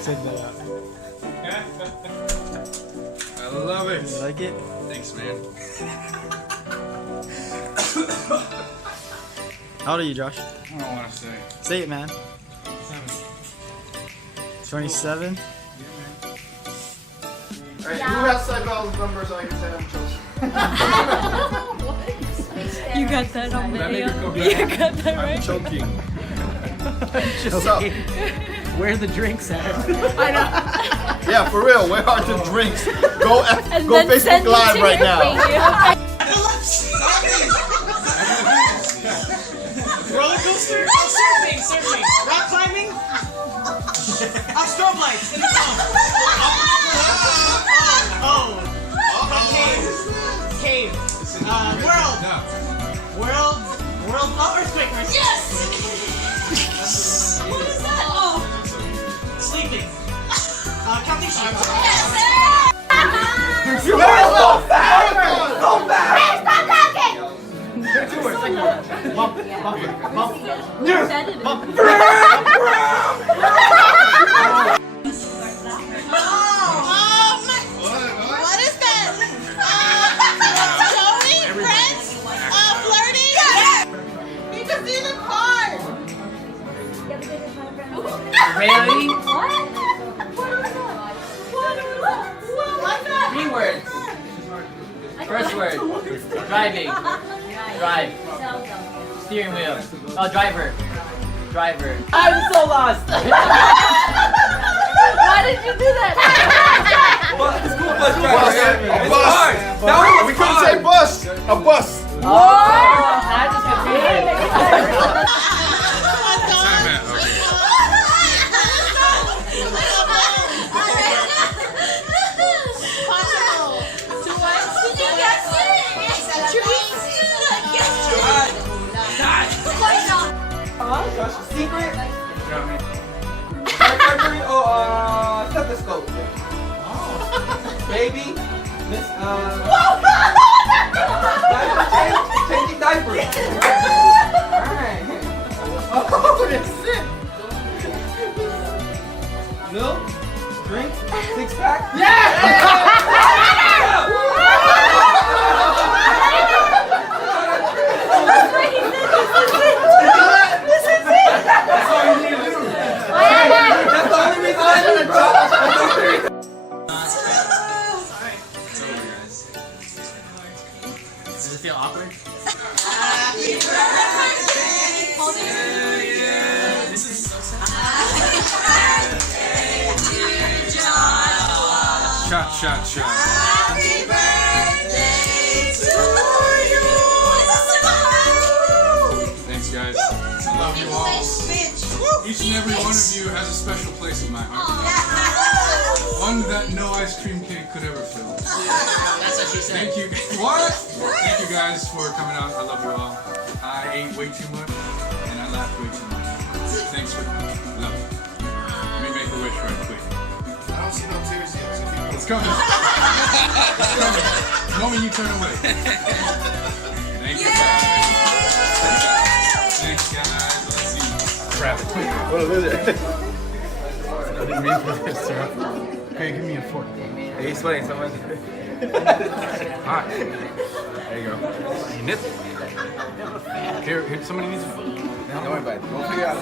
Send that out. I love it. You like it? Thanks, man. How old are you, Josh? I don't want to say. Say it, man. 27? Alright, who has Saigel's number so I can say I'm chosen? You got that on video? Go You back. got that I'm right? choking. So, Where are the drinks at? I know. yeah, for real, where are the drinks? Go And go then Facebook send it Live to right your now. Roller coaster? Oh, surfing. Rock climbing? Strobe lights in the phone. Cave. World earthquake. Yes! What is that? Oh. Sleeping. Counting sheep. Yes! You are so fast! So fast! Stop talking! What is that? Joey? Prince? Flirting? You can see the card. Really? What's that? 3 words. First word. Driving. Drive. Steering wheel. Oh, driver. I'm so lost. Why did you do that? School bus driver. A bus. We couldn't say bus. A bus. I just Secret? Stethoscope. Baby. Miss, changing diapers. Alright. Oh, that's it. Milk? Drink? 6-pack? Does it feel awkward? Happy birthday to you. This is so sad. Shot. Happy birthday to you. Thanks, guys. I love you all. Each and every one of you has a special place in my heart. One that no ice cream cake could ever fill. That's what she said. Thank you. What? Thank you guys for coming out. I love you all. I ate way too much and I laughed way too much. Thanks for coming. Love you. Let me make a wish right quick. I don't see no tears yet. So keep It's coming. It's coming. The moment you turn away. Thank you guys. Thanks guys. Let's see. Grab it. What is it? I didn't mean for this, sir. Okay, give me a fork. Hey, he's sweating so much. Hot. There you go. You nip. Here, somebody needs a fork. Don't worry about it. We'll figure out.